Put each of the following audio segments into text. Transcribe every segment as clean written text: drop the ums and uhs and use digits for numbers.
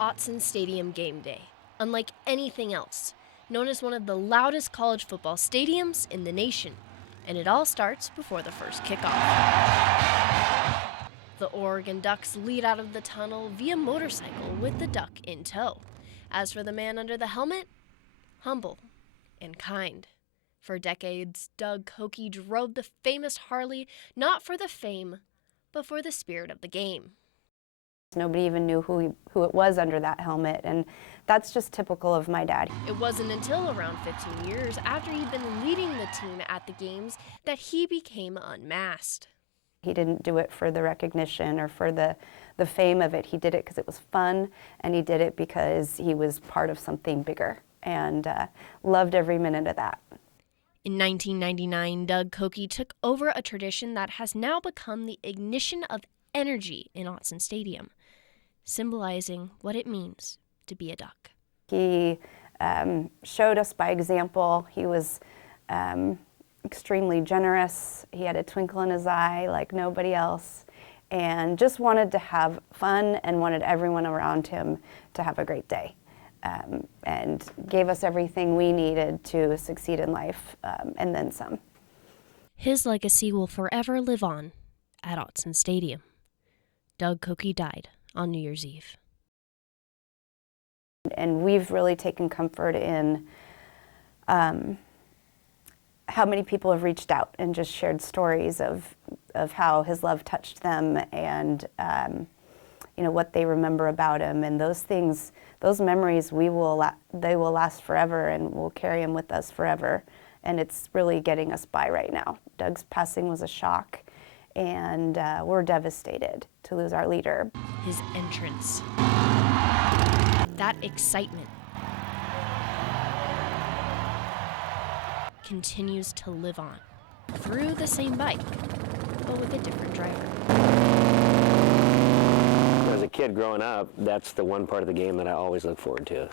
Autzen Stadium game day, unlike anything else, known as one of the loudest college football stadiums in the nation, and it all starts before the first kickoff. The Oregon Ducks lead out of the tunnel via motorcycle with the duck in tow. As for the man under the helmet, humble and kind. For decades, Doug Koke drove the famous Harley not for the fame, but for the spirit of the game. Nobody even knew who it was under that helmet, and that's just typical of my dad. It wasn't until around 15 years after he'd been leading the team at the games that he became unmasked. He didn't do it for the recognition or for the fame of it. He did it because it was fun, and he did it because he was part of something bigger, and loved every minute of that. In 1999, Doug Koke took over a tradition that has now become the ignition of energy in Autzen Stadium, symbolizing what it means to be a duck. He showed us by example. He was extremely generous. He had a twinkle in his eye like nobody else, and just wanted to have fun and wanted everyone around him to have a great day. And gave us everything we needed to succeed in life, and then some. His legacy will forever live on at Autzen Stadium. Doug Koke died on New Year's Eve. And we've really taken comfort in how many people have reached out and just shared stories of how his love touched them, and what they remember about him, and those things, those memories, they will last forever, and we'll carry them with us forever. And it's really getting us by right now. Doug's passing was a shock, and we're devastated to lose our leader. His entrance, that excitement, continues to live on through the same bike, but with a different driver. As a kid growing up, that's the one part of the game that I always look forward to.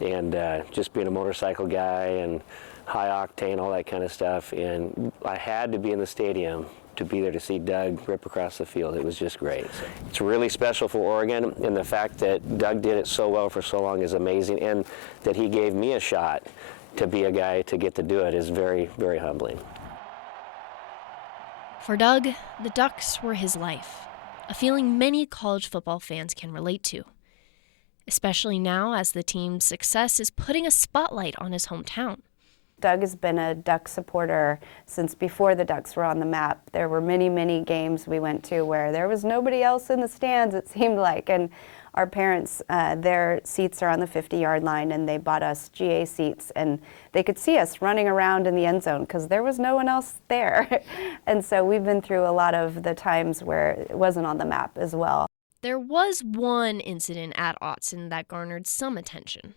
And just being a motorcycle guy and high octane, all that kind of stuff. And I had to be in the stadium to be there to see Doug rip across the field. It was just great. It's really special for Oregon, and the fact that Doug did it so well for so long is amazing, and that he gave me a shot to be a guy to get to do it is very, very humbling. For Doug, the Ducks were his life, a feeling many college football fans can relate to, especially now as the team's success is putting a spotlight on his hometown. Doug has been a Duck supporter since before the Ducks were on the map. There were many, many games we went to where there was nobody else in the stands, it seemed like, and our parents, their seats are on the 50-yard line, and they bought us GA seats, and they could see us running around in the end zone because there was no one else there. And so we've been through a lot of the times where it wasn't on the map as well. There was one incident at Autzen that garnered some attention.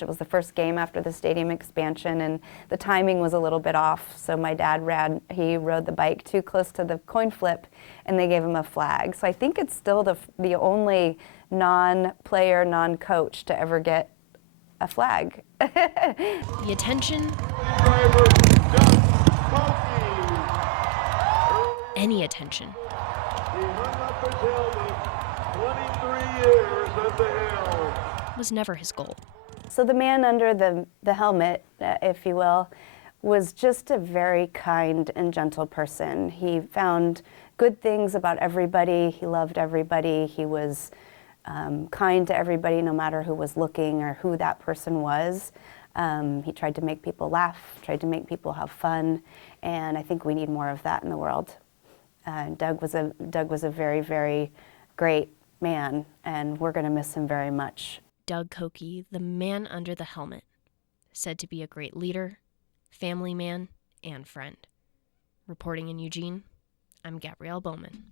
It was the first game after the stadium expansion, and the timing was a little bit off, so my dad rode the bike too close to the coin flip, and they gave him a flag. So I think it's still the only non-player, non-coach to ever get a flag. The attention, any attention. He hung up his helmet, 23 years at the helm. Was never his goal. So the man under the helmet, if you will, was just a very kind and gentle person. He found good things about everybody. He loved everybody. He was kind to everybody, no matter who was looking or who that person was. He tried to make people laugh, tried to make people have fun, and I think we need more of that in the world. Doug was a very, very great man, and we're going to miss him very much. Doug Koke, the man under the helmet, said to be a great leader, family man, and friend. Reporting in Eugene, I'm Gabrielle Bowman.